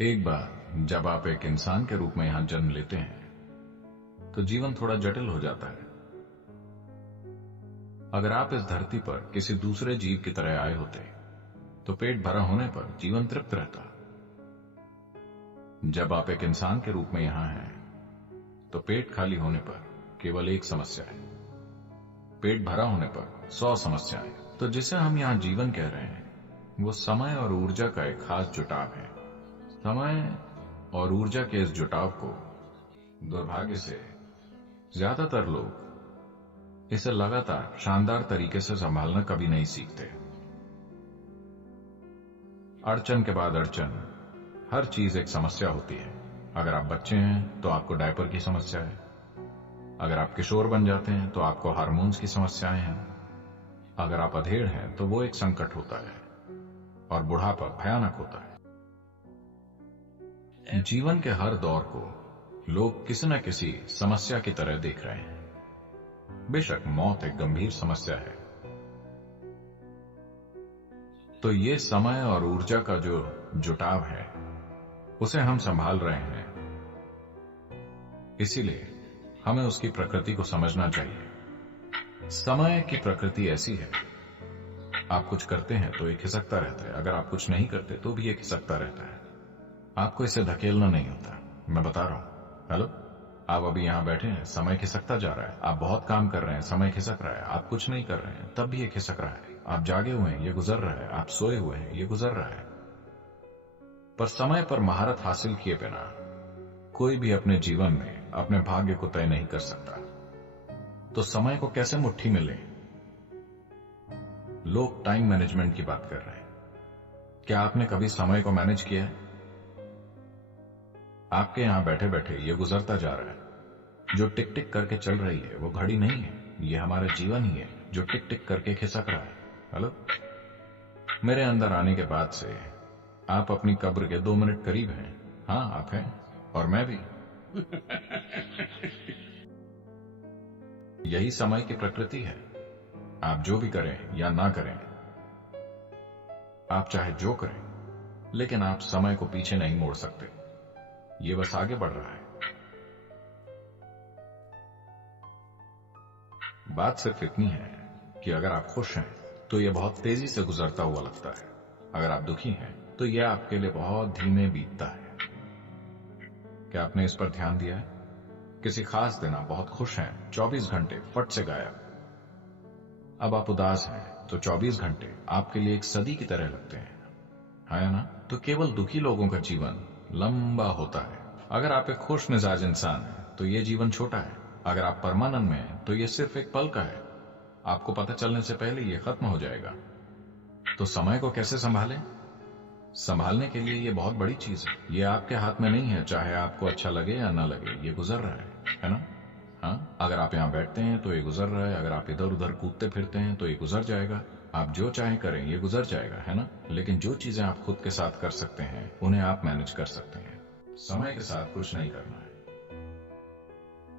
एक बार जब आप एक इंसान के रूप में यहां जन्म लेते हैं तो जीवन थोड़ा जटिल हो जाता है। अगर आप इस धरती पर किसी दूसरे जीव की तरह आए होते तो पेट भरा होने पर जीवन तृप्त रहता। जब आप एक इंसान के रूप में यहां हैं तो पेट खाली होने पर केवल एक समस्या है, पेट भरा होने पर 100 समस्याएं। तो जिसे हम यहां जीवन कह रहे हैं वो समय और ऊर्जा का एक खास जुटाव है। समय और ऊर्जा के इस जुटाव को दुर्भाग्य से ज्यादातर लोग इसे लगातार शानदार तरीके से संभालना कभी नहीं सीखते। अड़चन के बाद अड़चन, हर चीज एक समस्या होती है। अगर आप बच्चे हैं तो आपको डायपर की समस्या है, अगर आप किशोर बन जाते हैं तो आपको हार्मोन्स की समस्याएं हैं, अगर आप अधेड़ हैं तो वो एक संकट होता है, और बुढ़ापा भयानक होता है। जीवन के हर दौर को लोग किसी न किसी समस्या की तरह देख रहे हैं। बेशक मौत एक गंभीर समस्या है, तो ये समय और ऊर्जा का जो जुटाव है उसे हम संभाल रहे हैं। इसीलिए हमें उसकी प्रकृति को समझना चाहिए। समय की प्रकृति ऐसी है, आप कुछ करते हैं तो ये खिसकता रहता है, अगर आप कुछ नहीं करते तो भी ये खिसकता रहता है। आपको इसे धकेलना नहीं होता, मैं बता रहा हूं। हेलो, आप अभी यहां बैठे हैं, समय खिसकता जा रहा है। आप बहुत काम कर रहे हैं, समय खिसक रहा है। आप कुछ नहीं कर रहे हैं तब भी ये खिसक रहा है। आप जागे हुए हैं, ये गुजर रहा है। आप सोए हुए हैं, ये गुजर रहा है। पर समय पर महारत हासिल किए बिना कोई भी अपने जीवन में अपने भाग्य को तय नहीं कर सकता। तो समय को कैसे मुट्ठी में ले? लोग टाइम मैनेजमेंट की बात कर रहे हैं। क्या आपने कभी समय को मैनेज किया है? आपके यहां बैठे बैठे ये गुजरता जा रहा है। जो टिक टिक करके चल रही है वो घड़ी नहीं है, ये हमारा जीवन ही है जो टिक टिक करके खिसक रहा है। हेलो, मेरे अंदर आने के बाद से आप अपनी कब्र के 2 मिनट करीब हैं। हाँ, आप हैं, और मैं भी। यही समय की प्रकृति है। आप जो भी करें या ना करें, आप चाहे जो करें, लेकिन आप समय को पीछे नहीं मोड़ सकते। ये बस आगे बढ़ रहा है। बात सिर्फ इतनी है कि अगर आप खुश हैं तो यह बहुत तेजी से गुजरता हुआ लगता है। अगर आप दुखी हैं तो यह आपके लिए बहुत धीमे बीतता है। क्या आपने इस पर ध्यान दिया है? किसी खास दिन आप बहुत खुश हैं, 24 घंटे फट से गायब। अब आप उदास हैं तो 24 घंटे आपके लिए एक सदी की तरह लगते हैं, है ना? तो केवल दुखी लोगों का जीवन लंबा होता है। अगर आप एक खुश मिजाज इंसान हैं तो यह जीवन छोटा है। अगर आप परमानंद में हैं तो यह सिर्फ एक पल का है। आपको पता चलने से पहले यह खत्म हो जाएगा। तो समय को कैसे संभालें? संभालने के लिए यह बहुत बड़ी चीज है। यह आपके हाथ में नहीं है, चाहे आपको अच्छा लगे या ना लगे। यह गुजर रहा है ना? हाँ, अगर आप यहां बैठते हैं तो ये गुजर रहा है। अगर आप इधर उधर कूदते फिरते हैं तो ये गुजर जाएगा। आप जो चाहे करें, ये गुजर जाएगा, है ना? लेकिन जो चीजें आप खुद के साथ कर सकते हैं उन्हें आप मैनेज कर सकते हैं। समय के साथ कुछ नहीं करना है,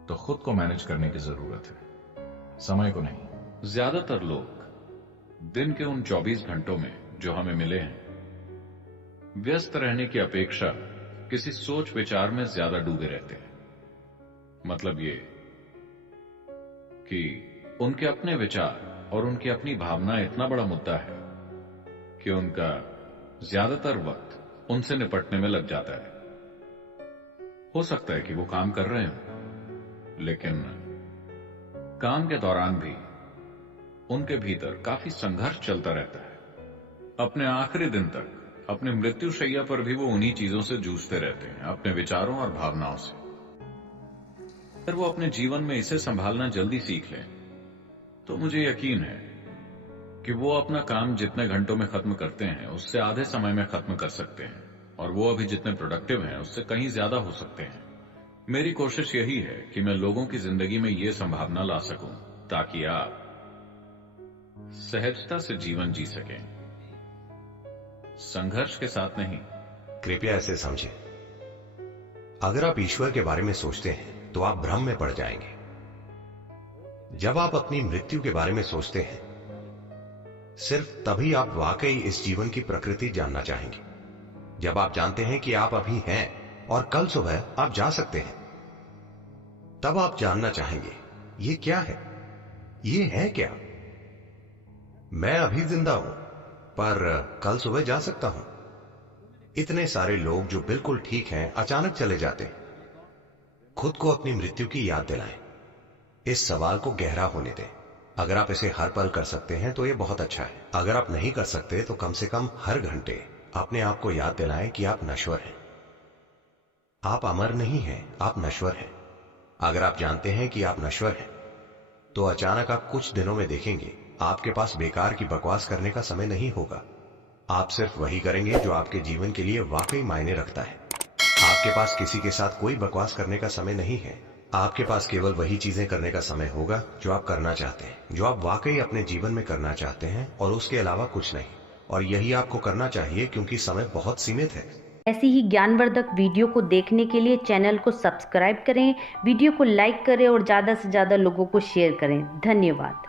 तो खुद को मैनेज करने की जरूरत है, समय को नहीं। ज्यादातर लोग दिन के उन 24 घंटों में जो हमें मिले हैं, व्यस्त रहने की अपेक्षा किसी सोच विचार में ज्यादा डूबे रहते हैं। मतलब ये कि उनके अपने विचार और उनकी अपनी भावना इतना बड़ा मुद्दा है कि उनका ज्यादातर वक्त उनसे निपटने में लग जाता है। हो सकता है कि वो काम कर रहे हों, लेकिन काम के दौरान भी उनके भीतर काफी संघर्ष चलता रहता है। अपने आखिरी दिन तक, अपने मृत्युशैया पर भी वो उन्हीं चीजों से जूझते रहते हैं, अपने विचारों और भावनाओं से। अगर वो अपने जीवन में इसे संभालना जल्दी सीख लें तो मुझे यकीन है कि वो अपना काम जितने घंटों में खत्म करते हैं उससे आधे समय में खत्म कर सकते हैं, और वो अभी जितने प्रोडक्टिव हैं उससे कहीं ज्यादा हो सकते हैं। मेरी कोशिश यही है कि मैं लोगों की जिंदगी में ये संभावना ला सकूं ताकि आप सहजता से जीवन जी सकें, संघर्ष के साथ नहीं। कृपया ऐसे समझें, अगर आप ईश्वर के बारे में सोचते हैं तो आप भ्रम में पड़ जाएंगे। जब आप अपनी मृत्यु के बारे में सोचते हैं, सिर्फ तभी आप वाकई इस जीवन की प्रकृति जानना चाहेंगे। जब आप जानते हैं कि आप अभी हैं और कल सुबह आप जा सकते हैं, तब आप जानना चाहेंगे ये क्या है, ये है क्या। मैं अभी जिंदा हूं पर कल सुबह जा सकता हूं। इतने सारे लोग जो बिल्कुल ठीक हैं अचानक चले जाते हैं। खुद को अपनी मृत्यु की याद दिलाएं। इस सवाल को गहरा होने दें। अगर आप इसे हर पल कर सकते हैं तो यह बहुत अच्छा है। अगर आप नहीं कर सकते तो कम से कम हर घंटे अपने आप को याद दिलाएं कि आप नश्वर हैं। आप अमर नहीं हैं, आप नश्वर हैं। अगर आप जानते हैं कि आप नश्वर हैं तो अचानक आप कुछ दिनों में देखेंगे आपके पास बेकार की बकवास करने का समय नहीं होगा। आप सिर्फ वही करेंगे जो आपके जीवन के लिए वाकई मायने रखता है। आपके पास किसी के साथ कोई बकवास करने का समय नहीं है। आपके पास केवल वही चीजें करने का समय होगा जो आप करना चाहते हैं, जो आप वाकई अपने जीवन में करना चाहते हैं, और उसके अलावा कुछ नहीं। और यही आपको करना चाहिए क्योंकि समय बहुत सीमित है। ऐसी ही ज्ञानवर्धक वीडियो को देखने के लिए चैनल को सब्सक्राइब करें, वीडियो को लाइक करें और ज़्यादा से ज़्यादा लोगों को शेयर करें। धन्यवाद।